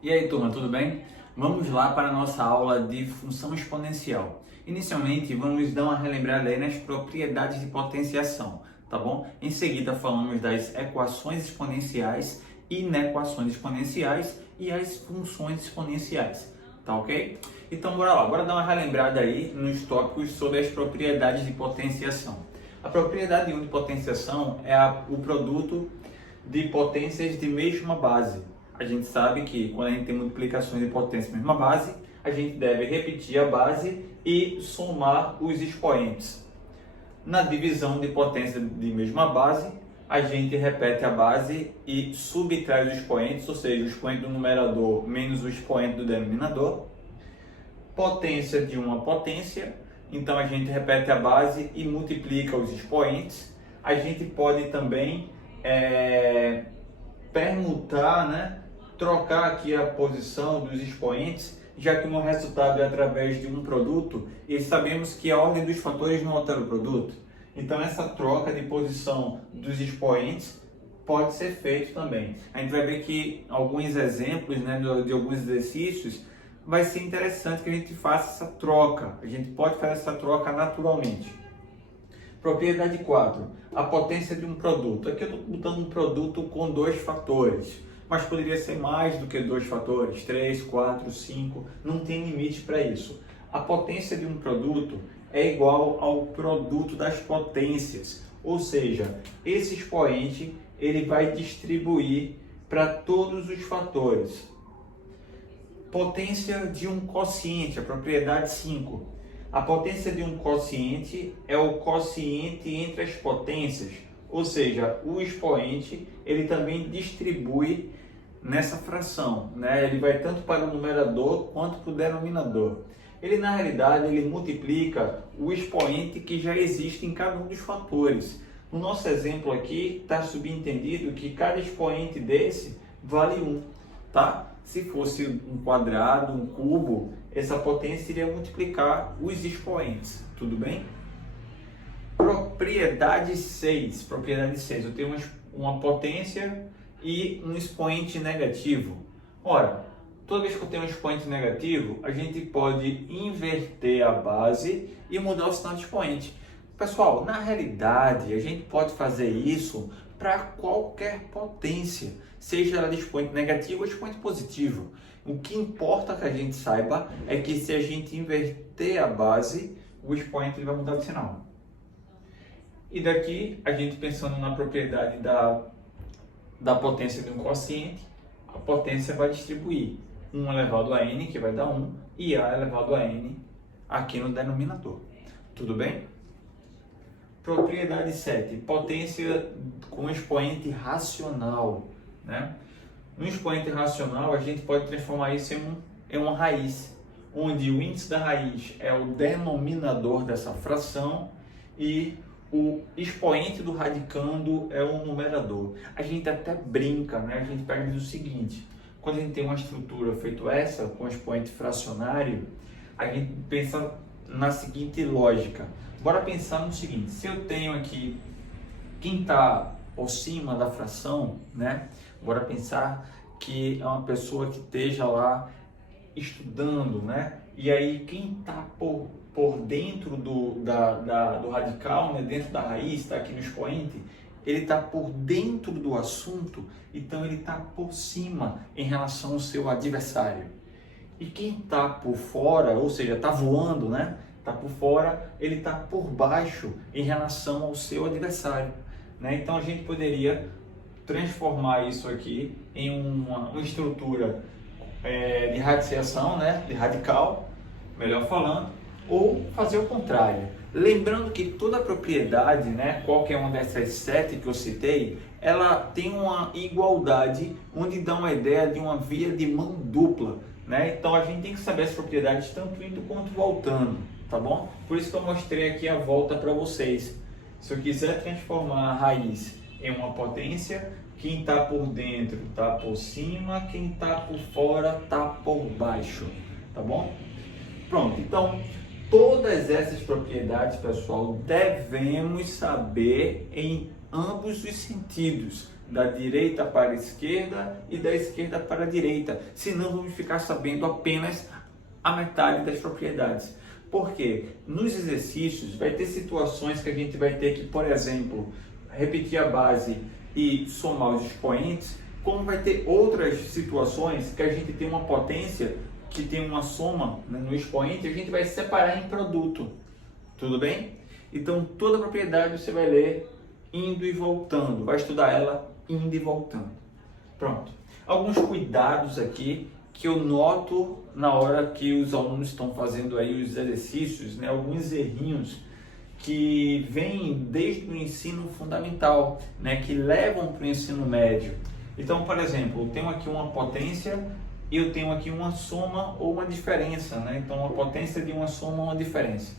E aí, turma, tudo bem? Vamos lá para a nossa aula de função exponencial. Inicialmente, vamos dar uma relembrada aí nas propriedades de potenciação, tá bom? Em seguida, falamos das equações exponenciais, inequações exponenciais e as funções exponenciais, tá ok? Então, bora lá, bora dar uma relembrada aí nos tópicos sobre as propriedades de potenciação. A propriedade 1 de potenciação é o produto de potências de mesma base. A gente sabe que quando a gente tem multiplicações de potência de mesma base, a gente deve repetir a base e somar os expoentes. Na divisão de potência de mesma base, a gente repete a base e subtrai os expoentes, ou seja, o expoente do numerador menos o expoente do denominador. Potência de uma potência, então a gente repete a base e multiplica os expoentes. A gente pode também permutar, né? Trocar aqui a posição dos expoentes, já que o meu resultado é através de um produto e sabemos que a ordem dos fatores não altera o produto. Então essa troca de posição dos expoentes pode ser feito também. A gente vai ver que alguns exemplos, né, de alguns exercícios vai ser interessante que a gente faça essa troca. A gente pode fazer essa troca naturalmente. Propriedade 4. A potência de um produto. Aqui eu estou botando um produto com dois fatores, mas poderia ser mais do que dois fatores, 3, 4, 5, não tem limite para isso. A potência de um produto é igual ao produto das potências, ou seja, esse expoente ele vai distribuir para todos os fatores. Potência de um quociente, a propriedade 5. A potência de um quociente é o quociente entre as potências, ou seja, o expoente ele também distribui nessa fração, né? Ele vai tanto para o numerador quanto para o denominador. Ele na realidade ele multiplica o expoente que já existe em cada um dos fatores. No nosso exemplo aqui está subentendido que cada expoente desse vale 1, tá? Se fosse um quadrado, um cubo, essa potência iria multiplicar os expoentes, tudo bem? Propriedade 6. Propriedade 6. Eu tenho uma potência e um expoente negativo. Ora, toda vez que eu tenho um expoente negativo, a gente pode inverter a base e mudar o sinal de expoente. Pessoal, na realidade, a gente pode fazer isso para qualquer potência, seja ela de expoente negativo ou expoente positivo. O que importa que a gente saiba é que se a gente inverter a base, o expoente vai mudar de sinal. E daqui, a gente pensando na propriedade da potência de um quociente, a potência vai distribuir 1 elevado a n, que vai dar 1, e a elevado a n aqui no denominador. Tudo bem? Propriedade 7. Potência com expoente racional, né? No expoente racional, a gente pode transformar isso em uma raiz, onde o índice da raiz é o denominador dessa fração e o expoente do radicando é o numerador. A gente até brinca, né? A gente pega o seguinte: quando a gente tem uma estrutura feita essa, com expoente fracionário, a gente pensa na seguinte lógica. Bora pensar no seguinte: se eu tenho aqui quem está por cima da fração, né? Bora pensar que é uma pessoa que esteja lá estudando, né? E aí quem está por dentro do radical, né? Dentro da raiz, está aqui no expoente, ele está por dentro do assunto, então ele está por cima em relação ao seu adversário. E quem está por fora, ou seja, está voando, né? Está por fora, ele está por baixo em relação ao seu adversário, né? Então a gente poderia transformar isso aqui em uma estrutura de radiciação, né? De radical, melhor falando, ou fazer o contrário. Lembrando que toda propriedade, né, qualquer uma dessas 7 que eu citei, ela tem uma igualdade, onde dá uma ideia de uma via de mão dupla, né? Então a gente tem que saber as propriedades tanto indo quanto voltando, tá bom? Por isso que eu mostrei aqui a volta para vocês. Se eu quiser transformar a raiz em uma potência, quem está por dentro está por cima, quem está por fora está por baixo, tá bom? Pronto, então todas essas propriedades, pessoal, devemos saber em ambos os sentidos, da direita para a esquerda e da esquerda para a direita, senão vamos ficar sabendo apenas a metade das propriedades. Porque nos exercícios vai ter situações que a gente vai ter que, por exemplo, repetir a base e somar os expoentes, como vai ter outras situações que a gente tem uma potência que tem uma soma, né, no expoente, a gente vai separar em produto. Tudo bem? Então toda propriedade você vai ler indo e voltando, vai estudar ela indo e voltando. Pronto. Alguns cuidados aqui que eu noto na hora que os alunos estão fazendo aí os exercícios, né? Alguns errinhos que vêm desde o ensino fundamental, né? Que levam para o ensino médio. Então, por exemplo, eu tenho aqui uma potência e eu tenho aqui uma soma ou uma diferença, né? Então, uma potência de uma soma ou uma diferença.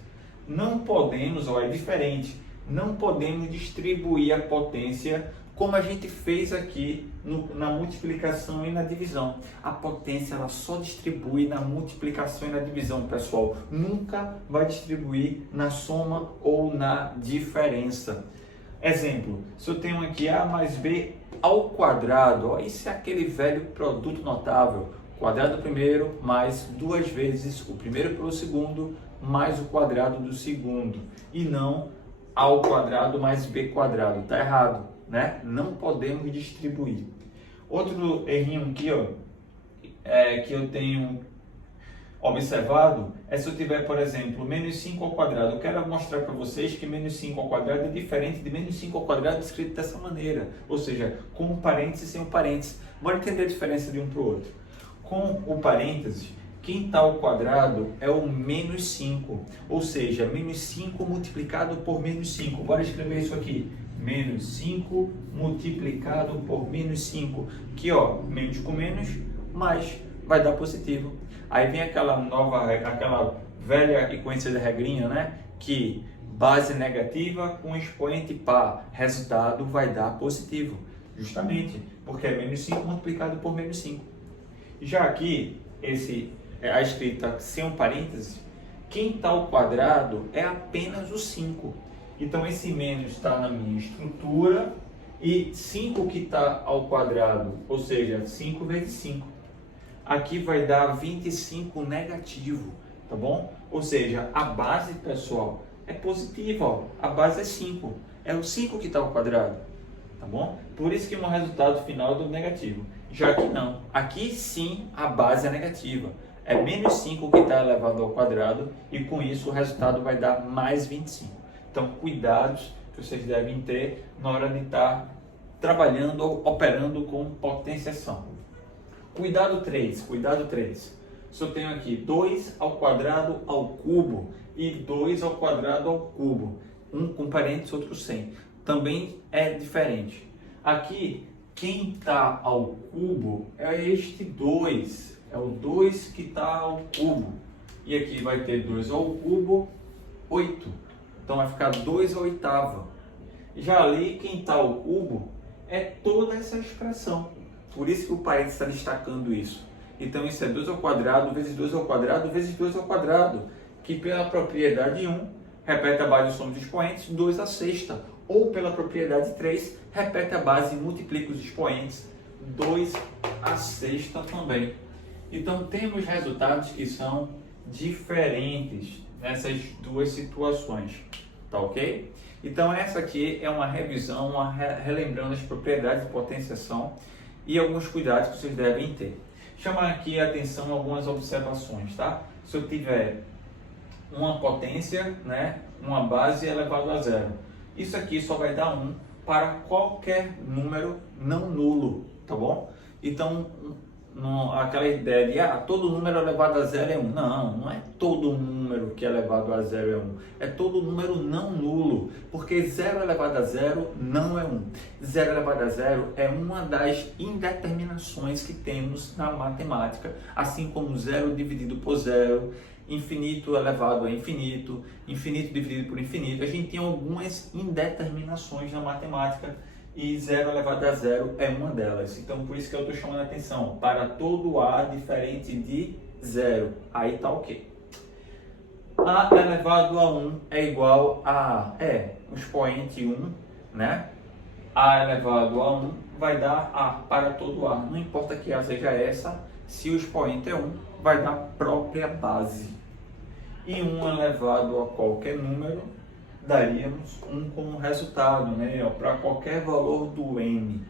Não podemos, ó, é diferente, não podemos distribuir a potência como a gente fez aqui na multiplicação e na divisão. A potência ela só distribui na multiplicação e na divisão, pessoal. Nunca vai distribuir na soma ou na diferença. Exemplo, se eu tenho aqui A mais B ao quadrado, ó, isso é aquele velho produto notável. Quadrado do primeiro mais duas vezes o primeiro pelo segundo mais o quadrado do segundo. E não ao quadrado mais B quadrado. Está errado, né? Não podemos distribuir. Outro errinho aqui, ó, que eu tenho observado é se eu tiver, por exemplo, menos 5 ao quadrado. Eu quero mostrar para vocês que menos 5 ao quadrado é diferente de menos 5 ao quadrado escrito dessa maneira. Ou seja, com o parênteses e sem o parênteses. Bora entender a diferença de um para o outro. Com o parênteses, quem está ao quadrado é o menos 5. Ou seja, menos 5 multiplicado por menos 5. Bora escrever isso aqui. Menos 5 multiplicado por menos 5. Aqui, ó, menos com menos, mais vai dar positivo. Aí vem aquela velha e conhecida regrinha, né? Que base negativa com expoente par, resultado vai dar positivo. Justamente, porque é menos 5 multiplicado por menos 5. Já aqui, a escrita sem um parêntese, quem está ao quadrado é apenas o 5. Então esse menos está na minha estrutura e 5 que está ao quadrado, ou seja, 5 vezes 5. Aqui vai dar 25 negativo, tá bom? Ou seja, a base, pessoal, é positiva, ó. A base é 5. É o 5 que está ao quadrado, tá bom? Por isso que o resultado final é do negativo. Já que não. Aqui sim a base é negativa. É menos 5 que está elevado ao quadrado e com isso o resultado vai dar mais 25. Então, cuidados que vocês devem ter na hora de estar trabalhando ou operando com potenciação. Cuidado 3. Se eu tenho aqui 2 ao quadrado ao cubo e 2 ao quadrado ao cubo, um com parênteses, outro sem, também é diferente. Aqui, quem está ao cubo é este 2, é o 2 que está ao cubo. E aqui vai ter 2 ao cubo, 8. Então vai ficar 2 à oitava. Já ali, quem está ao cubo é toda essa expressão. Por isso que o parênteses está destacando isso. Então isso é 2 ao quadrado vezes 2 ao quadrado vezes 2 ao quadrado. Que pela propriedade 1, repete a base e soma dos expoentes, 2 à sexta. Ou pela propriedade 3, repete a base e multiplica os expoentes, 2 à sexta também. Então temos resultados que são diferentes nessas duas situações, tá ok? Então essa aqui é uma revisão, relembrando as propriedades de potenciação e alguns cuidados que vocês devem ter. Chamar aqui a atenção algumas observações, tá? Se eu tiver uma potência, né, uma base elevado a zero, isso aqui só vai dar 1 para qualquer número não nulo, tá bom? Então, aquela ideia de todo número elevado a zero é 1. Não é todo número que é elevado a zero é 1. É todo número não nulo, porque 0 elevado a zero não é 1. 0 elevado a zero é uma das indeterminações que temos na matemática, assim como 0 dividido por zero, infinito elevado a infinito, infinito dividido por infinito. A gente tem algumas indeterminações na matemática e 0 elevado a zero é uma delas. Então, por isso que eu estou chamando a atenção. Para todo A diferente de zero. Aí tá ok. A elevado a 1 é igual a A. É, o expoente 1, né? A elevado a 1 vai dar A para todo A. Não importa que A seja essa, se o expoente é 1, vai dar a própria base. E 1 elevado a qualquer número, daríamos 1 como resultado, né? Para qualquer valor do n,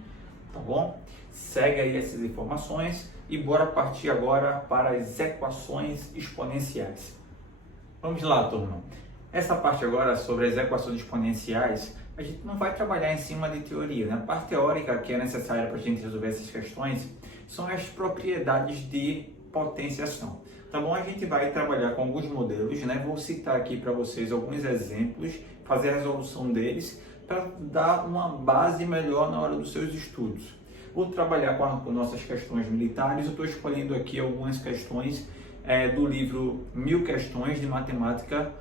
tá bom? Segue aí essas informações e bora partir agora para as equações exponenciais. Vamos lá, turma. Essa parte agora sobre as equações exponenciais, a gente não vai trabalhar em cima de teoria, né? A parte teórica que é necessária para a gente resolver essas questões são as propriedades de potenciação. Tá bom? A gente vai trabalhar com alguns modelos, né? Vou citar aqui para vocês alguns exemplos, fazer a resolução deles para dar uma base melhor na hora dos seus estudos. Vou trabalhar com nossas questões militares. Eu estou escolhendo aqui algumas questões do livro 1000 questões de matemática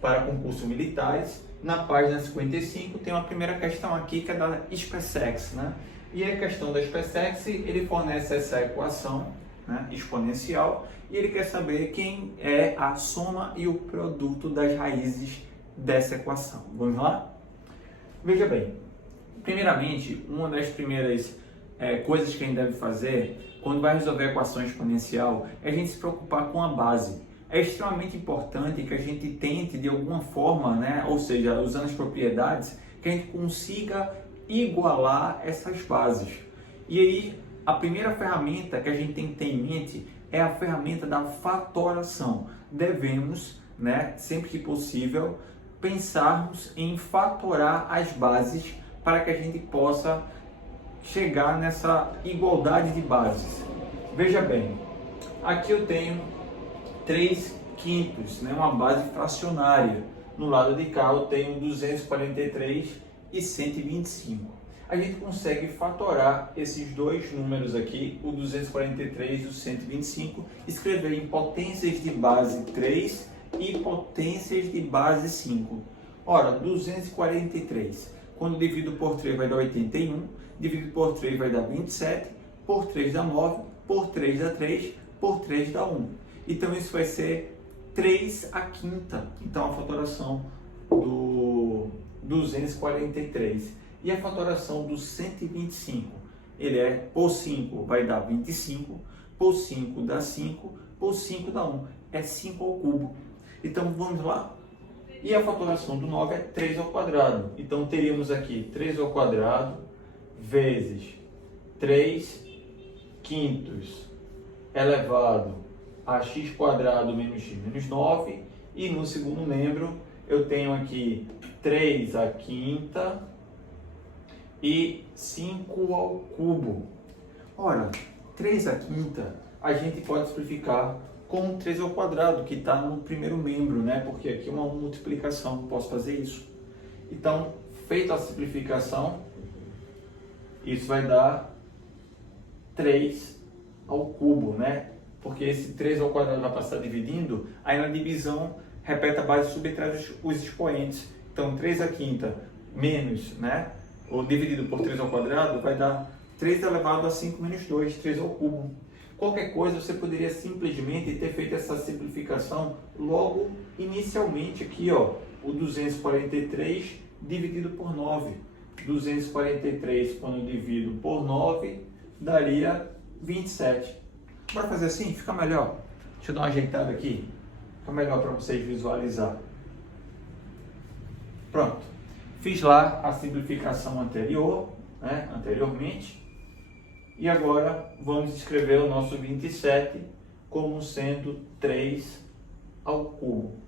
para concursos militares. Na página 55 tem uma primeira questão aqui que é da SpaceX, né? E a questão da SpaceX, ele fornece essa equação, né, exponencial, e ele quer saber quem é a soma e o produto das raízes dessa equação. Vamos lá? Veja bem, primeiramente, uma das primeiras coisas que a gente deve fazer quando vai resolver a equação exponencial é a gente se preocupar com a base. É extremamente importante que a gente tente de alguma forma, né, ou seja, usando as propriedades, que a gente consiga igualar essas bases. E aí, a primeira ferramenta que a gente tem que ter em mente é a ferramenta da fatoração. Devemos, né, sempre que possível, pensarmos em fatorar as bases para que a gente possa chegar nessa igualdade de bases. Veja bem, aqui eu tenho 3/5, né, uma base fracionária. No lado de cá eu tenho 243 e 125. A gente consegue fatorar esses dois números aqui, o 243 e o 125, escrever em potências de base 3 e potências de base 5. Ora, 243, quando divido por 3 vai dar 81, dividido por 3 vai dar 27, por 3 dá 9, por 3 dá 3, por 3 dá 1. Então isso vai ser 3/5. Então a fatoração do 243. E a fatoração do 125, ele é por 5 vai dar 25, por 5 dá 5, por 5 dá 1, é 5 ao cubo. Então vamos lá? E a fatoração do 9 é 3 ao quadrado. Então teríamos aqui 3 ao quadrado vezes 3/5 elevado a x quadrado menos x menos 9. E no segundo membro eu tenho aqui 3/5 e 5 ao cubo. Ora, 3/5 a gente pode simplificar com 3 ao quadrado, que está no primeiro membro, né? Porque aqui é uma multiplicação, posso fazer isso. Então, feita a simplificação, isso vai dar 3 ao cubo, né? Porque esse 3 ao quadrado vai passar dividindo, aí na divisão, repete a base e subtrai os expoentes. Então, 3/5 menos, né? Ou dividido por 3 ao quadrado, vai dar 3 elevado a 5 menos 2, 3 ao cubo. Qualquer coisa, você poderia simplesmente ter feito essa simplificação logo inicialmente aqui, ó, o 243 dividido por 9. 243 quando divido por 9 daria 27. Bora fazer assim? Fica melhor. Deixa eu dar uma ajeitada aqui. Fica melhor para vocês visualizar. Pronto. Fiz lá a simplificação anterior, né, anteriormente. E agora vamos escrever o nosso 27 como sendo 3 ao cubo.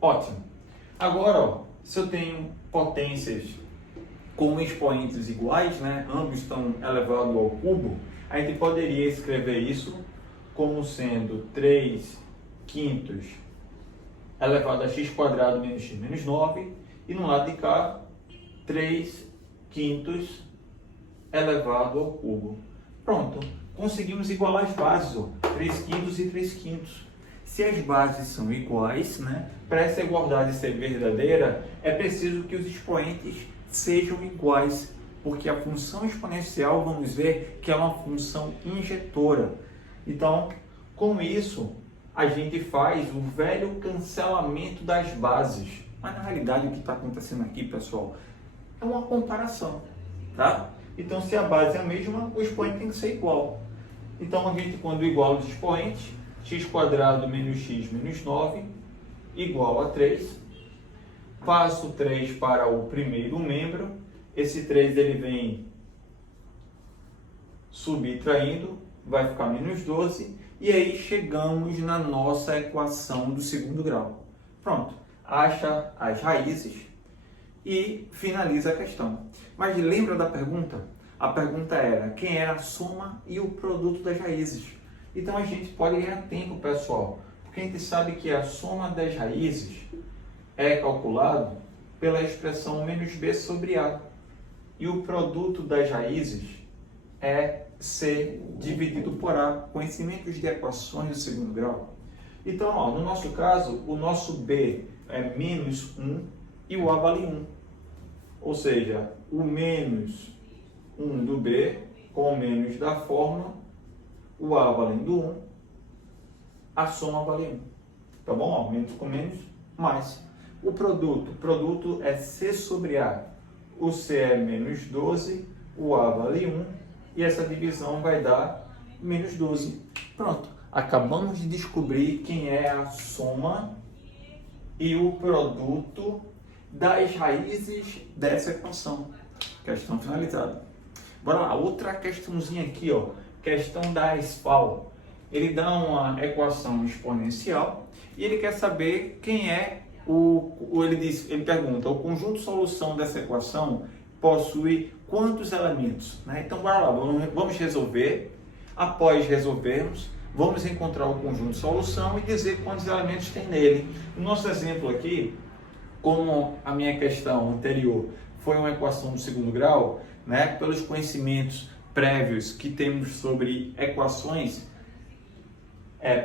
Ótimo. Agora, ó, se eu tenho potências com expoentes iguais, né, ambos estão elevados ao cubo, a gente poderia escrever isso como sendo 3/5 elevado a x quadrado menos x menos 9. E no lado de cá, 3/5 elevado ao cubo. Pronto, conseguimos igualar as bases, ó, 3/5 e 3/5. Se as bases são iguais, né, para essa igualdade ser verdadeira, é preciso que os expoentes sejam iguais, porque a função exponencial, vamos ver, que é uma função injetora. Então, com isso, a gente faz o velho cancelamento das bases. Mas na realidade o que está acontecendo aqui, pessoal, é uma comparação, tá? Então, se a base é a mesma, o expoente tem que ser igual. Então, a gente, quando iguala os expoentes, x² menos x menos 9 igual a 3. Passo 3 para o primeiro membro. Esse 3 ele vem subtraindo, vai ficar menos 12. E aí chegamos na nossa equação do segundo grau. Pronto, acha as raízes e finaliza a questão. Mas lembra da pergunta? A pergunta era quem era a soma e o produto das raízes. Então a gente pode ganhar tempo, pessoal, porque a gente sabe que a soma das raízes é calculado pela expressão menos b sobre a. E o produto das raízes é C dividido por A, conhecimentos de equações do segundo grau. Então, ó, no nosso caso, o nosso B é menos 1 e o A vale 1. Ou seja, o menos 1 do B com o menos da fórmula, o A valendo 1, a soma vale 1. Tá bom? Ó, menos com menos, mais. O produto é C sobre A. O C é menos 12, o A vale 1. E essa divisão vai dar menos 12. Pronto. Acabamos de descobrir quem é a soma e o produto das raízes dessa equação. Questão finalizada. Bora lá. Outra questãozinha aqui, ó. Questão da SPAL. Ele dá uma equação exponencial e ele quer saber quem é ele pergunta, o conjunto solução dessa equação possui quantos elementos? Né? Então, bora lá, vamos resolver. Após resolvermos, vamos encontrar o conjunto solução e dizer quantos elementos tem nele. No nosso exemplo aqui, como a minha questão anterior foi uma equação do segundo grau, né? Pelos conhecimentos prévios que temos sobre equações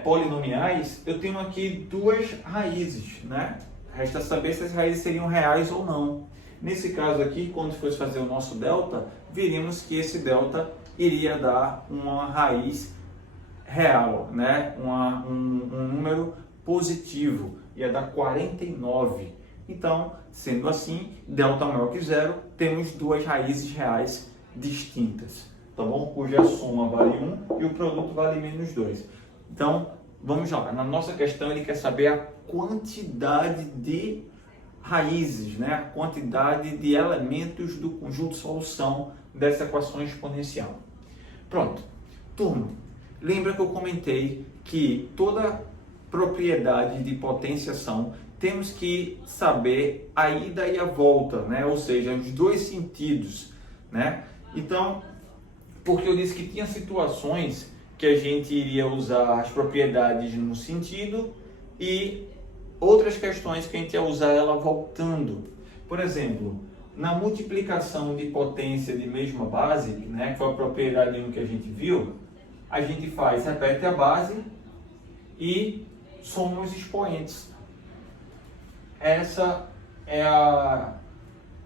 polinomiais, eu tenho aqui duas raízes, né? Resta saber se as raízes seriam reais ou não. Nesse caso aqui, quando fosse fazer o nosso delta, viríamos que esse delta iria dar uma raiz real, né? um número positivo, ia dar 49. Então, sendo assim, delta maior que zero, temos duas raízes reais distintas, tá bom? Cuja soma vale 1 e o produto vale menos 2. Então, vamos lá. Na nossa questão, ele quer saber a quantidade de raízes, né? A quantidade de elementos do conjunto solução dessa equação exponencial. Pronto. Turma, lembra que eu comentei que toda propriedade de potenciação temos que saber a ida e a volta, né? Ou seja, os dois sentidos, né? Então, porque eu disse que tinha situações que a gente iria usar as propriedades num sentido e outras questões que a gente ia usar ela voltando. Por exemplo, na multiplicação de potência de mesma base, né, que foi a propriedade 1 que a gente viu, a gente repete a base e soma os expoentes. Essa é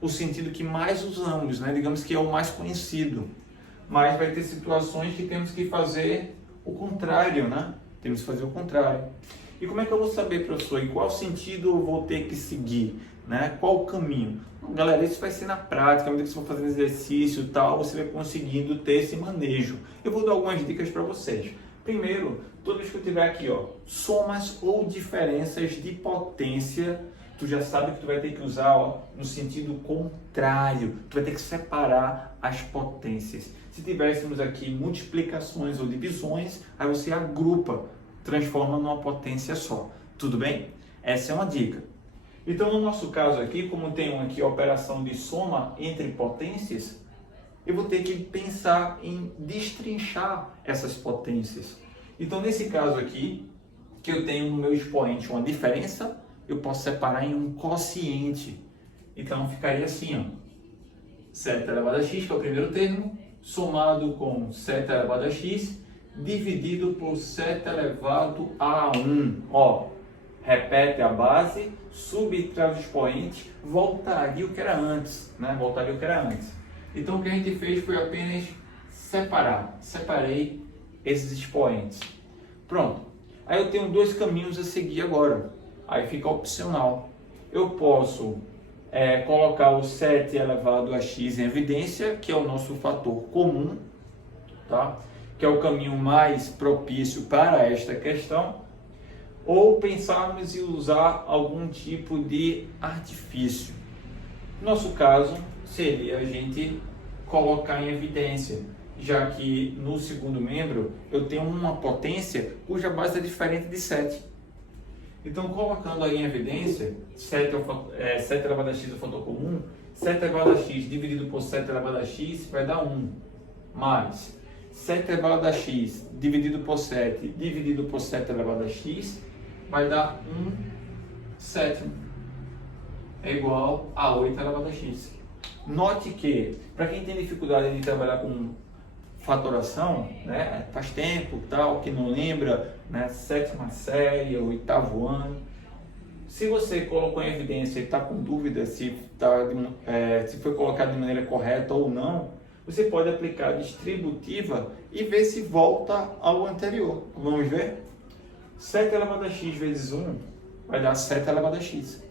o sentido que mais usamos, né? Digamos que é o mais conhecido. Mas vai ter situações que temos que fazer o contrário, né? Temos que fazer o contrário. E como é que eu vou saber, professor, em qual sentido eu vou ter que seguir, né? Qual o caminho? Galera, isso vai ser na prática, à medida que você for fazendo exercício e tal, você vai conseguindo ter esse manejo. Eu vou dar algumas dicas para vocês. Primeiro, toda vez que eu tiver aqui, ó, somas ou diferenças de potência, tu já sabe que tu vai ter que usar, ó, no sentido contrário. Tu vai ter que separar as potências. Se tivéssemos aqui multiplicações ou divisões, aí você agrupa, transforma numa potência só. Tudo bem? Essa é uma dica. Então, no nosso caso aqui, como tem aqui a operação de soma entre potências, eu vou ter que pensar em destrinchar essas potências. Então, nesse caso aqui, que eu tenho no meu expoente uma diferença, eu posso separar em um quociente. Então, ficaria assim, ó, 7 elevado a x, que é o primeiro termo, somado com 7 elevado a x, dividido por 7 elevado a 1. Ó, repete a base, subtrai os expoentes, voltaria o que era antes, né? Voltaria o que era antes. Então, o que a gente fez foi apenas separar. Separei esses expoentes. Pronto. Aí eu tenho dois caminhos a seguir agora. Aí fica opcional. Eu posso colocar o 7 elevado a x em evidência, que é o nosso fator comum, tá? Que é o caminho mais propício para esta questão, ou pensarmos em usar algum tipo de artifício. No nosso caso, seria a gente colocar em evidência, já que no segundo membro eu tenho uma potência cuja base é diferente de 7. Então, colocando aí em evidência, 7 elevado a x é o fator comum, 7 elevado a x dividido por 7 elevado a x vai dar 1, mais 7 elevado a x dividido por 7 dividido por 7 elevado a x vai dar 1 sétimo, é igual a 8 elevado a x. Note que, para quem tem dificuldade de trabalhar com fatoração, né, faz tempo tal, que não lembra, né, sétima série ou oitavo ano, se você colocou em evidência e está com dúvida se foi colocado de maneira correta ou não, você pode aplicar a distributiva e ver se volta ao anterior. Vamos ver? 7 elevado a x vezes 1 vai dar 7 elevado a x.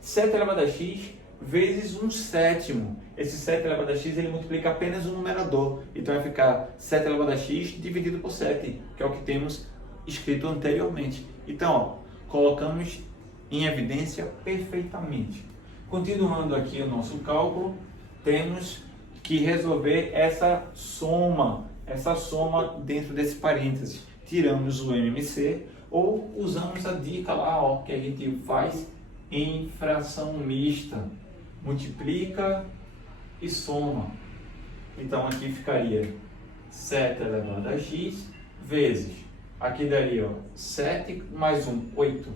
7 elevado a x vezes 1 sétimo. Esse 7 elevado a x ele multiplica apenas o numerador. Então vai ficar 7 elevado a x dividido por 7, que é o que temos escrito anteriormente. Então, ó, colocamos em evidência perfeitamente. Continuando aqui o nosso cálculo, temos que resolver essa soma dentro desse parênteses. Tiramos o MMC ou usamos a dica lá, ó, que a gente faz em fração mista. Multiplica e soma. Então aqui ficaria 7 elevado a x vezes, aqui daria, ó, 7 mais 1, 8.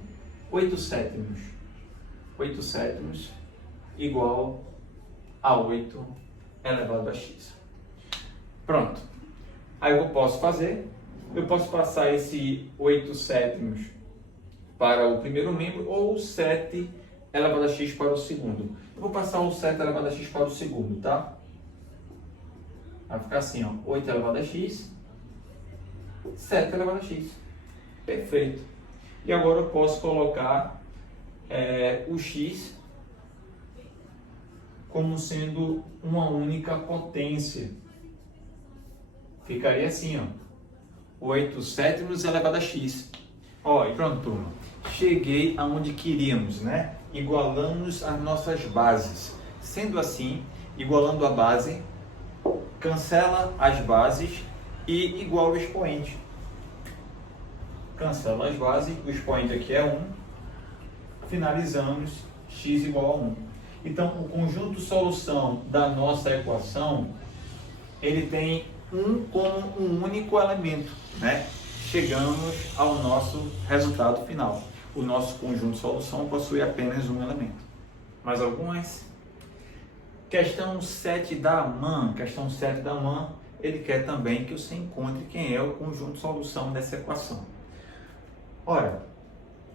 8 sétimos. 8 sétimos igual a 8 elevado a x. Pronto. Aí eu posso passar esse 8 sétimos para o primeiro membro ou 7 elevado a x para o segundo. Eu vou passar o 7 elevado a x para o segundo, tá? Vai ficar assim, ó, 8 elevado a x, 7 elevado a x. Perfeito. E agora eu posso colocar o x como sendo uma única potência. Ficaria assim, ó, 8 sétimos elevado a x. Ó, e pronto, turma. Cheguei aonde queríamos, né? Igualamos as nossas bases. Sendo assim, igualando a base, cancela as bases e iguala o expoente. Cancela as bases, o expoente aqui é 1. Finalizamos, x igual a 1. Então, o conjunto solução da nossa equação, ele tem 1 como um único elemento, né? Chegamos ao nosso resultado final. O nosso conjunto de solução possui apenas um elemento. Mais algumas? Questão 7 da AMAN. Questão 7 da AMAN, ele quer também que você encontre quem é o conjunto de solução dessa equação. Ora,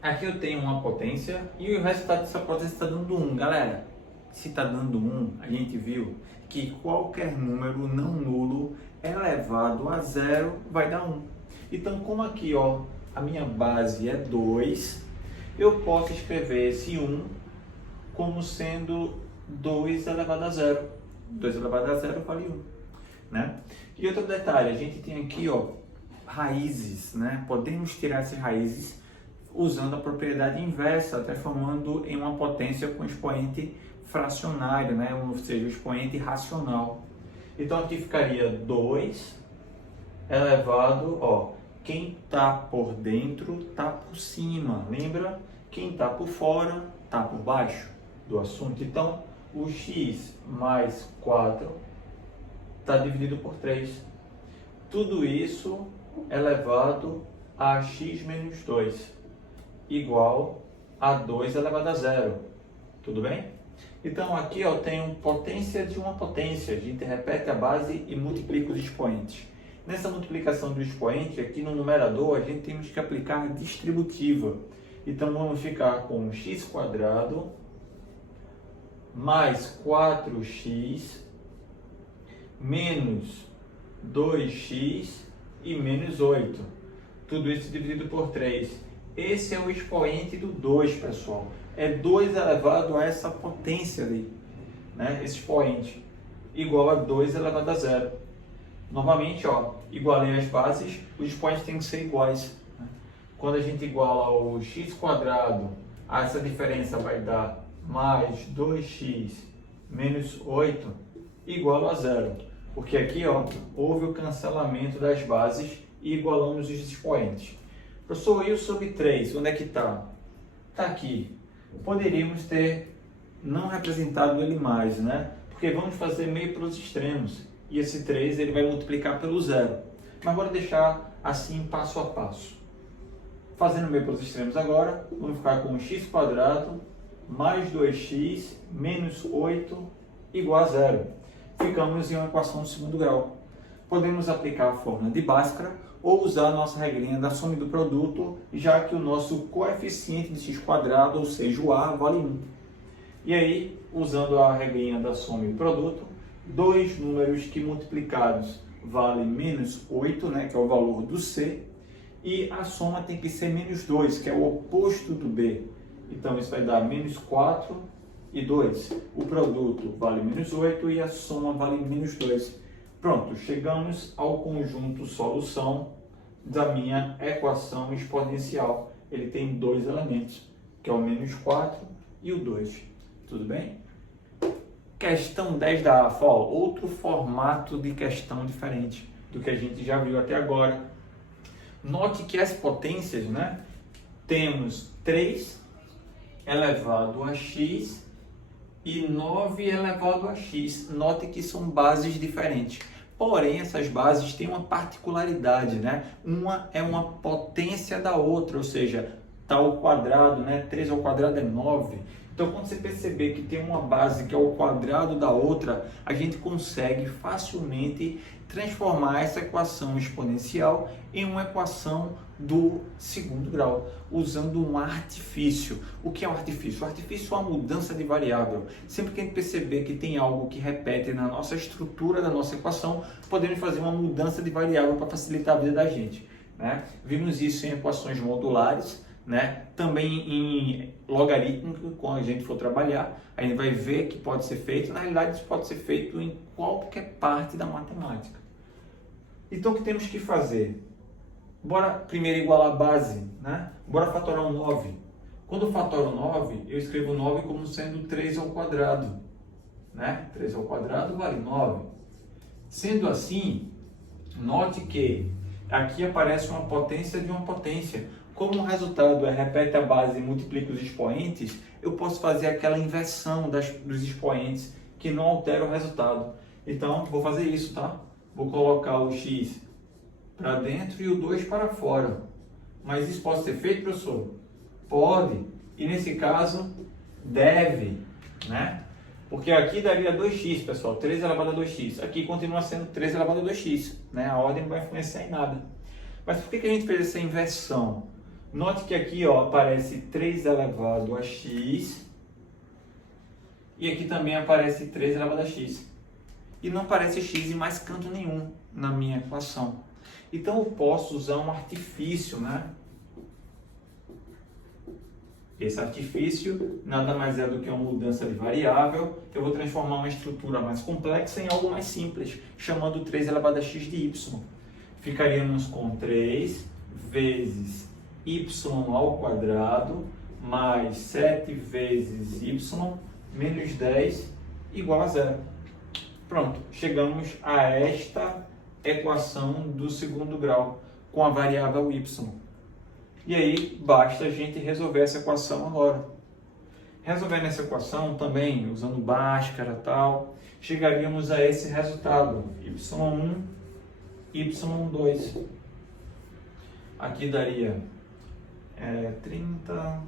aqui eu tenho uma potência e o resultado dessa potência está dando 1. Galera, se está dando 1, a gente viu que qualquer número não nulo elevado a zero vai dar 1. Então, como aqui, ó, a minha base é 2, eu posso escrever esse 1 como sendo 2 elevado a zero. 2 elevado a zero vale 1, né? E outro detalhe, a gente tem aqui, ó, raízes, né? Podemos tirar essas raízes usando a propriedade inversa, transformando em uma potência com expoente fracionário, né? Ou seja, o expoente racional. Então aqui ficaria 2 elevado, ó, quem está por dentro está por cima, lembra? Quem está por fora está por baixo do assunto. Então, o x mais 4 está dividido por 3. Tudo isso elevado a x menos 2, igual a 2 elevado a zero. Tudo bem? Então, aqui eu tenho potência de uma potência. A gente repete a base e multiplica os expoentes. Nessa multiplicação do expoente, aqui no numerador, a gente temos que aplicar a distributiva. Então, vamos ficar com x² mais 4x menos 2x e menos 8. Tudo isso dividido por 3. Esse é o expoente do 2, pessoal. É 2 elevado a essa potência ali, né? Esse expoente, igual a 2 elevado a 0. Novamente, ó, igualei as bases, os expoentes têm que ser iguais, né? Quando a gente iguala o x², essa diferença vai dar mais 2x menos 8 igual a 0. Porque aqui, ó, houve o cancelamento das bases e igualamos os expoentes. Professor, e o sobre 3, onde é que está? Está aqui. Poderíamos ter não representado ele mais, né? Porque vamos fazer meio pelos extremos. E esse 3 ele vai multiplicar pelo 0. Mas vou deixar assim passo a passo. Fazendo meio pelos extremos agora, vamos ficar com x² mais 2x menos 8 igual a 0. Ficamos em uma equação de segundo grau. Podemos aplicar a fórmula de Bhaskara ou usar a nossa regrinha da soma do produto, já que o nosso coeficiente de x², ou seja, o a, vale 1. E aí, usando a regrinha da soma do produto, dois números que multiplicados valem menos 8, né, que é o valor do c, e a soma tem que ser menos 2, que é o oposto do b. Então, isso vai dar menos 4 e 2. O produto vale menos 8 e a soma vale menos 2. Pronto, chegamos ao conjunto solução da minha equação exponencial. Ele tem dois elementos, que é o menos 4 e o 2. Tudo bem? Questão 10 da AFA, ó, outro formato de questão diferente do que a gente já viu até agora. Note que as potências, né? Temos 3 elevado a x e 9 elevado a x. Note que são bases diferentes. Porém, essas bases têm uma particularidade, né? Uma é uma potência da outra, ou seja, está ao quadrado, né? 3 ao quadrado é 9. Então, quando você perceber que tem uma base que é o quadrado da outra, a gente consegue facilmente transformar essa equação exponencial em uma equação do segundo grau, usando um artifício. O que é um artifício? O artifício é uma mudança de variável. Sempre que a gente perceber que tem algo que repete na nossa estrutura da nossa equação, podemos fazer uma mudança de variável para facilitar a vida da gente, né? Vimos isso em equações modulares, né? Também em logarítmico, quando a gente for trabalhar, a gente vai ver que pode ser feito. Na realidade, isso pode ser feito em qualquer parte da matemática. Então, o que temos que fazer? Bora primeiro igualar a base, né? Bora fatorar o 9. Quando eu fatoro 9, eu escrevo 9 como sendo 3 ao quadrado, né? 3 ao quadrado vale 9. Sendo assim, note que aqui aparece uma potência de uma potência. Como o resultado é repete a base e multiplica os expoentes, eu posso fazer aquela inversão dos expoentes que não altera o resultado. Então, vou fazer isso, tá? Vou colocar o x para dentro e o 2 para fora. Mas isso pode ser feito, professor? Pode. E nesse caso, deve, né? Porque aqui daria 2x, pessoal. 3 elevado a 2x. Aqui continua sendo 3 elevado a 2x, né? A ordem não vai influenciar em nada. Mas por que a gente fez essa inversão? Note que aqui, ó, aparece 3 elevado a x. E aqui também aparece 3 elevado a x. E não aparece x em mais canto nenhum na minha equação. Então, eu posso usar um artifício, né? Esse artifício nada mais é do que uma mudança de variável. Eu vou transformar uma estrutura mais complexa em algo mais simples, chamando 3 elevado a x de y. Ficaríamos com 3 vezes y ao quadrado mais 7 vezes y menos 10 igual a 0. Pronto, chegamos a esta equação do segundo grau com a variável y. E aí basta a gente resolver essa equação agora. Resolvendo essa equação também, usando Bhaskara e tal, chegaríamos a esse resultado, y1, y2. Aqui daria 30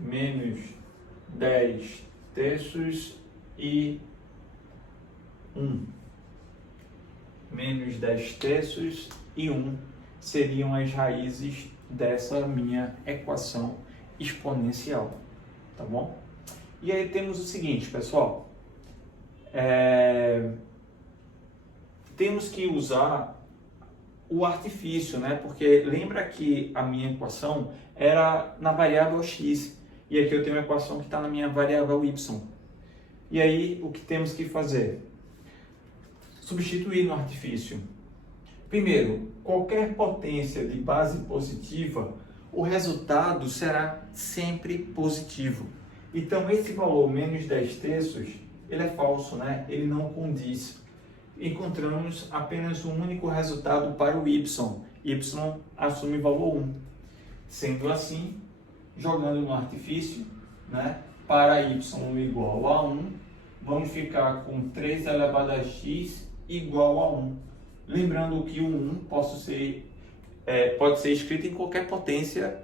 menos 10 terços e 1. Menos 10 terços e 1 seriam as raízes dessa minha equação exponencial, tá bom? E aí temos o seguinte, pessoal, temos que usar o artifício, né? Porque lembra que a minha equação era na variável x, e aqui eu tenho uma equação que está na minha variável y. E aí, o que temos que fazer? Substituir no artifício. Primeiro, qualquer potência de base positiva, o resultado será sempre positivo. Então, esse valor menos 10 terços, ele é falso, né? Ele não condiz. Encontramos apenas um único resultado para o y. Y assume valor 1. Sendo assim, jogando no artifício, né, para y igual a 1, vamos ficar com 3 elevado a x igual a 1. Lembrando que o 1 pode ser escrito em qualquer potência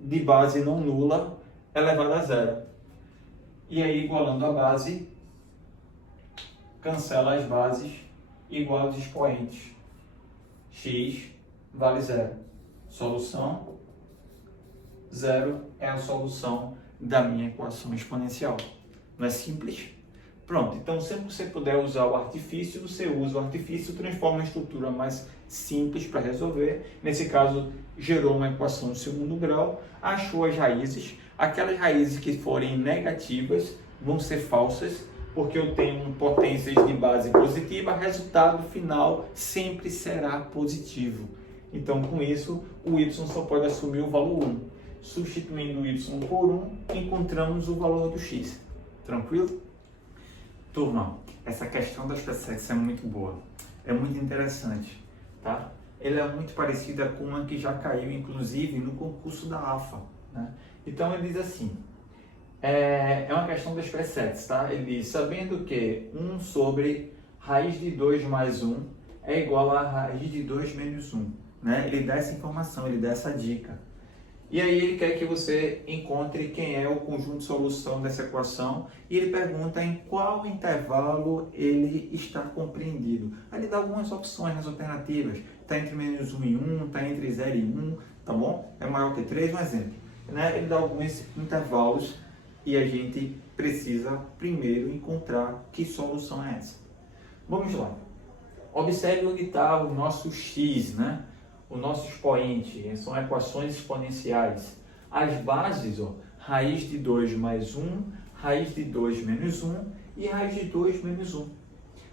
de base não nula elevada a zero. E aí, igualando a base, cancela as bases igual aos expoentes. X vale zero. Solução: zero é a solução da minha equação exponencial. Não é simples? Pronto, então sempre que você puder usar o artifício, você usa o artifício, transforma a estrutura mais simples para resolver. Nesse caso, gerou uma equação de segundo grau, achou as raízes. Aquelas raízes que forem negativas vão ser falsas, porque eu tenho potências de base positiva, resultado final sempre será positivo. Então, com isso, o y só pode assumir o valor 1. Substituindo o y por 1, encontramos o valor do x. Tranquilo? Turma, essa questão das PSEX é muito boa, é muito interessante, tá? Ela é muito parecida com uma que já caiu, inclusive, no concurso da AFA, né? Então, ele diz assim, é uma questão das PSEX, tá? Ele diz, sabendo que 1 sobre raiz de 2 mais 1 é igual a raiz de 2 menos 1, né? Ele dá essa informação, ele dá essa dica. E aí ele quer que você encontre quem é o conjunto de solução dessa equação e ele pergunta em qual intervalo ele está compreendido. Aí ele dá algumas opções nas alternativas. Está entre menos 1 e 1, está entre 0 e 1, tá bom? É maior que 3, um exemplo. Né? Ele dá alguns intervalos e a gente precisa primeiro encontrar que solução é essa. Vamos lá. Observe onde está o nosso x, né? O nosso expoente, são equações exponenciais. As bases, ó, raiz de 2 mais 1, raiz de 2 menos 1 e raiz de 2 menos 1.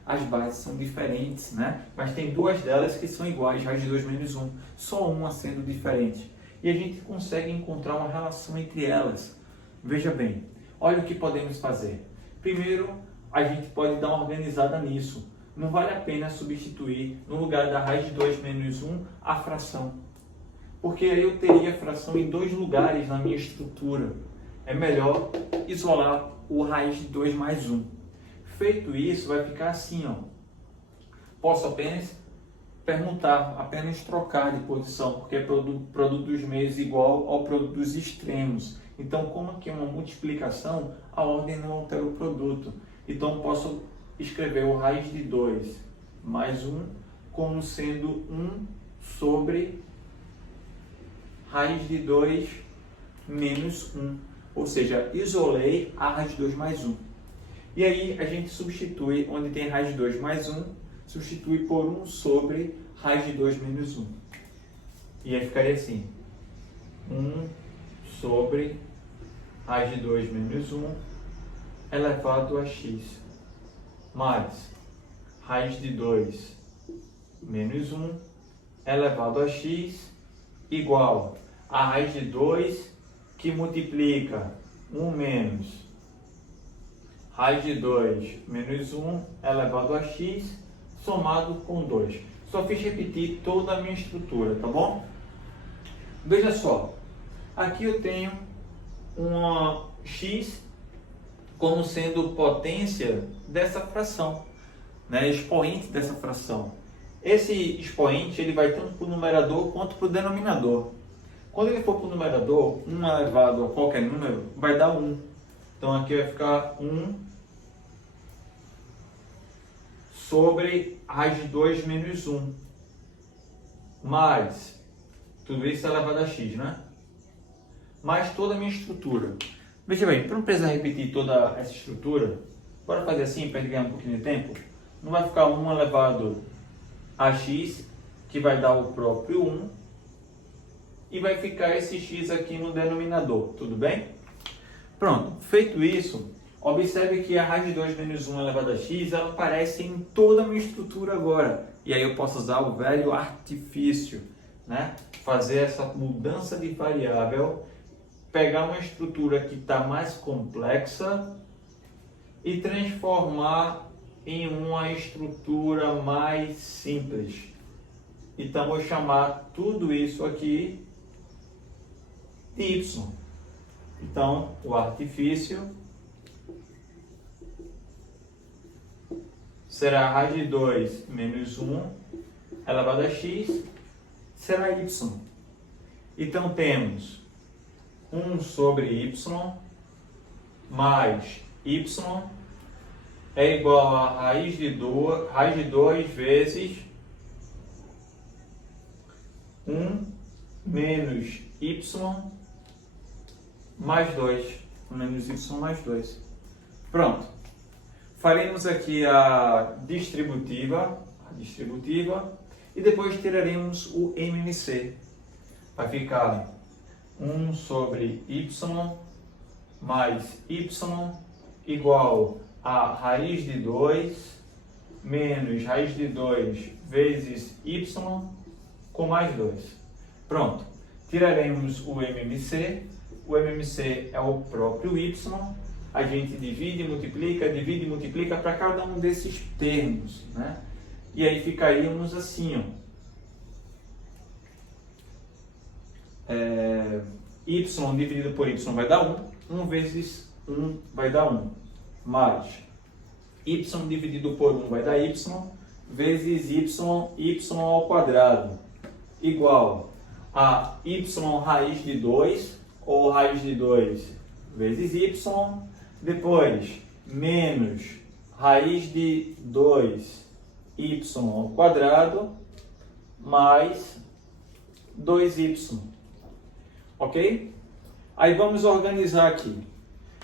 As bases são diferentes, né? Mas tem duas delas que são iguais, raiz de 2 menos 1, só uma sendo diferente. E a gente consegue encontrar uma relação entre elas. Veja bem, olha o que podemos fazer. Primeiro, a gente pode dar uma organizada nisso. Não vale a pena substituir, no lugar da raiz de 2 menos 1, a fração. Porque aí eu teria a fração em dois lugares na minha estrutura. É melhor isolar o raiz de 2 mais 1. Feito isso, vai ficar assim, ó. Posso apenas permutar, apenas trocar de posição, porque é produto dos meios igual ao produto dos extremos. Então, como aqui é uma multiplicação, a ordem não altera o produto. Então, posso escrever o raiz de 2 mais 1 como sendo 1 sobre raiz de 2 menos 1. Ou seja, isolei a raiz de 2 mais 1. E aí a gente substitui, onde tem raiz de 2 mais 1, substitui por 1 sobre raiz de 2 menos 1. E aí ficaria assim, 1 sobre raiz de 2 menos 1 elevado a x. Mais raiz de 2 menos 1 elevado a x igual a raiz de 2 que multiplica 1 menos raiz de 2 menos 1 elevado a x somado com 2. Só fiz repetir toda a minha estrutura, tá bom? Veja só, aqui eu tenho uma x como sendo potência dessa fração, né? Expoente dessa fração. Esse expoente ele vai tanto para o numerador quanto para o denominador. Quando ele for para o numerador, 1 elevado a qualquer número vai dar 1. Então aqui vai ficar 1 sobre raiz de 2 menos 1. Mais, tudo isso é elevado a x, né? Mais toda a minha estrutura. Veja bem, para não precisar repetir toda essa estrutura, bora fazer assim para ganhar um pouquinho de tempo. Não vai ficar 1 elevado a x que vai dar o próprio 1, e vai ficar esse x aqui no denominador, tudo bem? Pronto, feito isso, observe que a raiz de 2 menos 1 elevado a x, ela aparece em toda a minha estrutura agora. E aí eu posso usar o velho artifício, né? Fazer essa mudança de variável, pegar uma estrutura que está mais complexa e transformar em uma estrutura mais simples. Então, vou chamar tudo isso aqui de y. Então, o artifício será a raiz de 2 menos 1 elevado a x, será y. Então, temos 1 sobre y mais y é igual a raiz de 2 vezes 1 menos y mais 2. 1 menos y mais 2. Pronto. Faremos aqui a distributiva e depois tiraremos o MMC. Vai ficar 1 sobre y mais y igual a raiz de 2 menos raiz de 2 vezes y com mais 2. Pronto. Tiraremos o MMC. O MMC é o próprio y. A gente divide e multiplica para cada um desses termos, né? E aí ficaríamos assim, ó. Y dividido por y vai dar 1. 1 vezes 1 vai dar 1. Mais y dividido por 1 vai dar y. Vezes y ao quadrado. Igual a y raiz de 2, ou raiz de 2 vezes y. Depois, menos raiz de 2y ao quadrado, mais 2y. Ok? Aí vamos organizar aqui.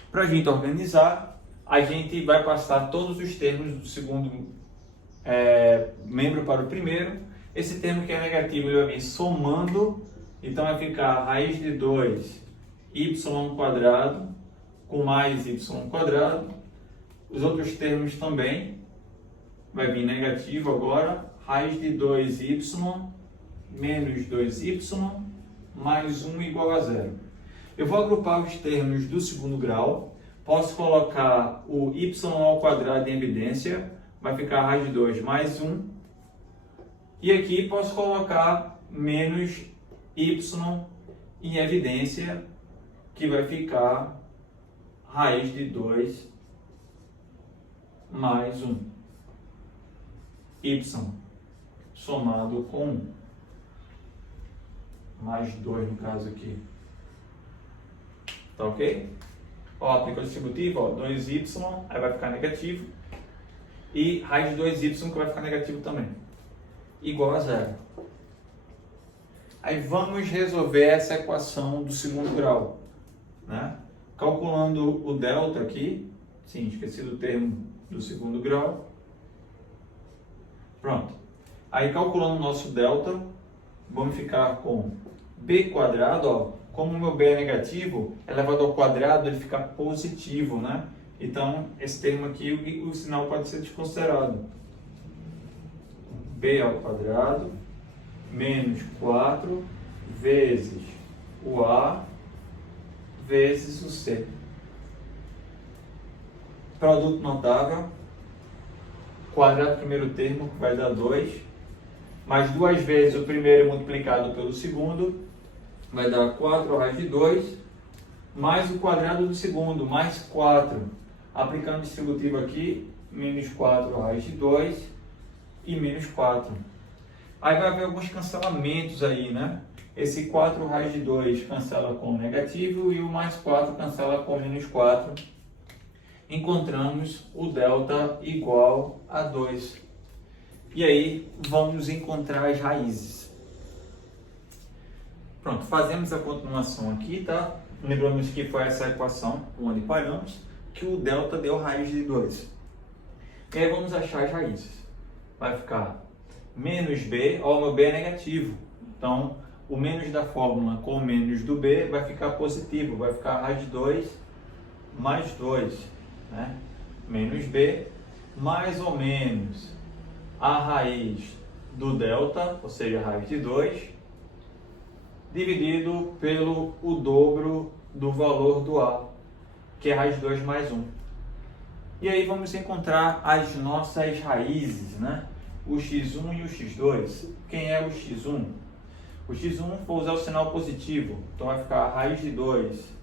Para a gente organizar, a gente vai passar todos os termos do segundo membro para o primeiro. Esse termo que é negativo, ele vai vir somando. Então vai ficar raiz de 2y ao quadrado com mais y ao quadrado. Os outros termos também vai vir negativo agora. Raiz de 2y menos 2y mais 1 igual a 0. Eu vou agrupar os termos do segundo grau. Posso colocar o y ao quadrado em evidência. Vai ficar a raiz de 2 mais 1. E aqui posso colocar menos y em evidência, que vai ficar raiz de 2 mais 1. Y somado com 1. Mais 2 no caso aqui. Tá ok? Ó, aplicou o distributivo, ó, 2y, aí vai ficar negativo. E raiz de 2y que vai ficar negativo também. Igual a 0. Aí vamos resolver essa equação do segundo grau, né? Calculando o delta aqui, sim, esqueci do termo do segundo grau. Pronto. Aí calculando o nosso delta, vamos ficar com b quadrado, ó. Como o meu b é negativo, elevado ao quadrado, ele fica positivo, né? Então, esse termo aqui, o sinal pode ser desconsiderado. B ao quadrado menos 4 vezes o A vezes o C. Produto notável. Quadrado do primeiro termo vai dar 2. Mais 2 vezes o primeiro multiplicado pelo segundo vai dar 4 raiz de 2. Mais o quadrado do segundo, mais 4. Aplicando o distributivo aqui, menos 4 raiz de 2 e menos 4. Aí vai haver alguns cancelamentos aí, né? Esse 4 raiz de 2 cancela com negativo e o mais 4 cancela com menos 4. Encontramos o delta igual a 2. E aí vamos encontrar as raízes. Pronto, fazemos a continuação aqui, tá? Lembramos que foi essa equação onde paramos, que o delta deu raiz de 2. E aí vamos achar as raízes. Vai ficar menos b, ó, o meu b é negativo. Então, o menos da fórmula com o menos do b vai ficar positivo, vai ficar raiz de 2 mais 2, né? Menos b, mais ou menos a raiz do delta, ou seja, a raiz de 2, dividido pelo o dobro do valor do a, que é a raiz de 2 mais 1. E aí vamos encontrar as nossas raízes, né? O x1 e o x2. Quem é o x1? O x1, vou usar o sinal positivo, então vai ficar a raiz de 2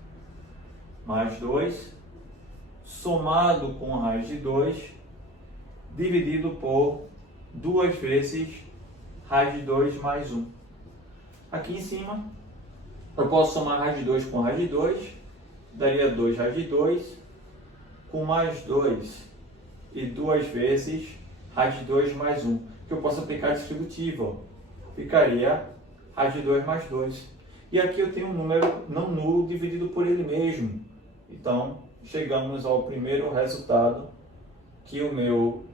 mais 2, somado com a raiz de 2, dividido por 2 vezes raiz de 2 mais 1. Aqui em cima, eu posso somar raiz de 2 com raiz de 2, daria 2 raiz de 2, com mais 2 e 2 vezes raiz de 2 mais 1, que eu posso aplicar distributiva. Ficaria raiz de 2 mais 2. E aqui eu tenho um número não nulo dividido por ele mesmo. Então, chegamos ao primeiro resultado, que o meu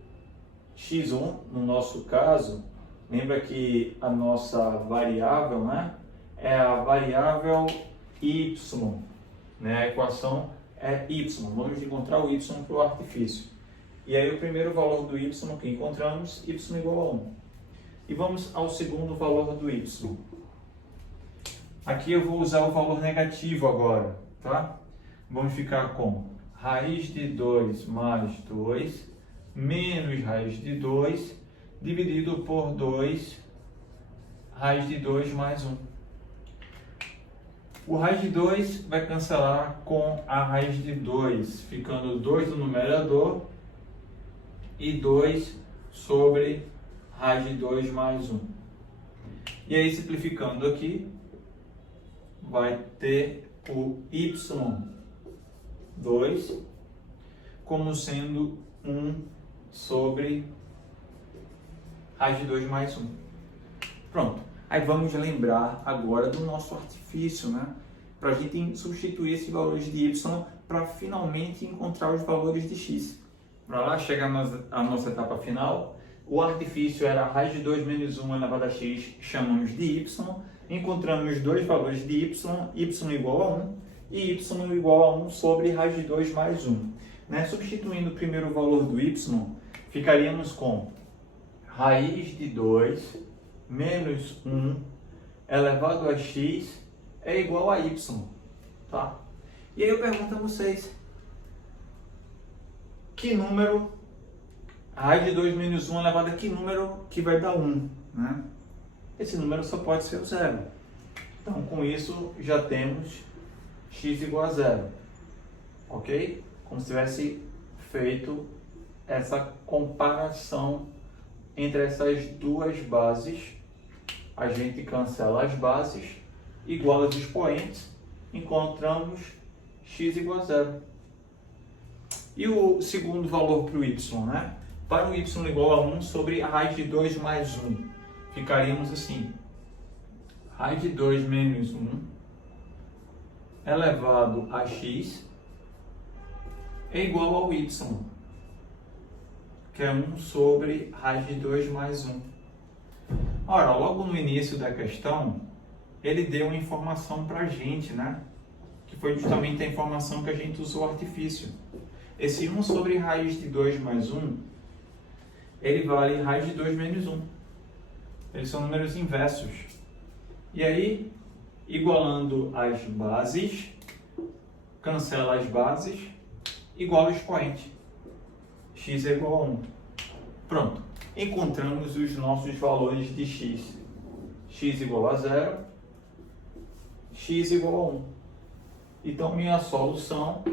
x1, no nosso caso, lembra que a nossa variável, né, é a variável y, né? A equação é y. Vamos encontrar o y para o artifício. E aí o primeiro valor do y que encontramos, y igual a 1. E vamos ao segundo valor do y. Aqui eu vou usar o valor negativo agora, tá? Vamos ficar com raiz de 2 mais 2 menos raiz de 2 dividido por 2 raiz de 2 mais 1. O raiz de 2 vai cancelar com a raiz de 2, ficando 2 no numerador e 2 sobre raiz de 2 mais 1. E aí, simplificando aqui, vai ter o y2 como sendo 1 sobre raiz de 2 mais 1. Pronto. Aí vamos lembrar agora do nosso artifício, né? Para a gente substituir esses valores de y para finalmente encontrar os valores de x. Para lá chegar a nossa etapa final, o artifício era a raiz de 2 menos 1 elevado a x, chamamos de y. Encontramos dois valores de y igual a 1 e y igual a 1 sobre raiz de 2 mais 1. Né? Substituindo o primeiro valor do y, ficaríamos com raiz de 2 menos 1 elevado a x é igual a y, tá? E aí eu pergunto a vocês, que número, raiz de 2 menos 1 elevado a que número que vai dar 1, né? Esse número só pode ser o zero. Então, com isso, já temos x igual a zero, ok? Como se tivesse feito essa comparação entre essas duas bases. A gente cancela as bases, iguala os expoentes, encontramos x igual a zero. E o segundo valor para o y, né? Para o y igual a 1 sobre a raiz de 2 mais 1, ficaríamos assim. Raiz de 2 menos 1 elevado a x é igual ao y, que é 1 sobre raiz de 2 mais 1. Ora, logo no início da questão, ele deu uma informação para a gente, né? Que foi justamente a informação que a gente usou o artifício. Esse 1 sobre raiz de 2 mais 1, ele vale raiz de 2 menos 1. Eles são números inversos. E aí, igualando as bases, cancela as bases, iguala o expoente. X é igual a 1. Pronto. Encontramos os nossos valores de x. X igual a 0, x igual a 1. Então, minha solução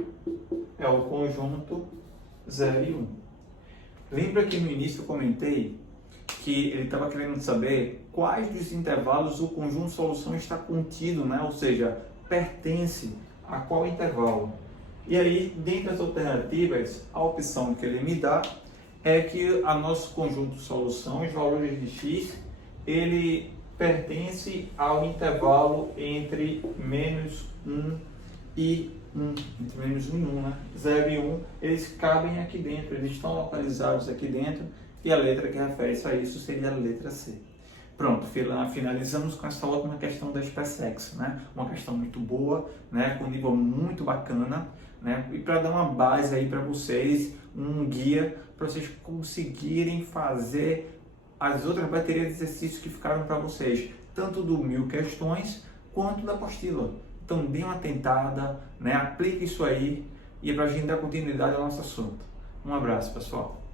é o conjunto 0 e 1. Lembra que no início eu comentei que ele estava querendo saber quais dos intervalos o conjunto solução está contido, né? Ou seja, pertence a qual intervalo. E aí, dentre as alternativas, a opção que ele me dá é que a nosso conjunto de solução, os valores de x, ele pertence ao intervalo entre menos 1 e 1, entre menos 1 e 1, né? 0 e 1, eles cabem aqui dentro, eles estão localizados aqui dentro, e a letra que refere-se a isso seria a letra C. Pronto, finalizamos com essa última questão da SpaceX, né? Uma questão muito boa, né? Com um nível muito bacana, né? E para dar uma base aí para vocês, um guia para vocês conseguirem fazer as outras baterias de exercícios que ficaram para vocês, tanto do 1000 questões quanto da apostila. Então dê uma tentada, né? Aplique isso aí e para a gente dar continuidade ao nosso assunto. Um abraço, pessoal.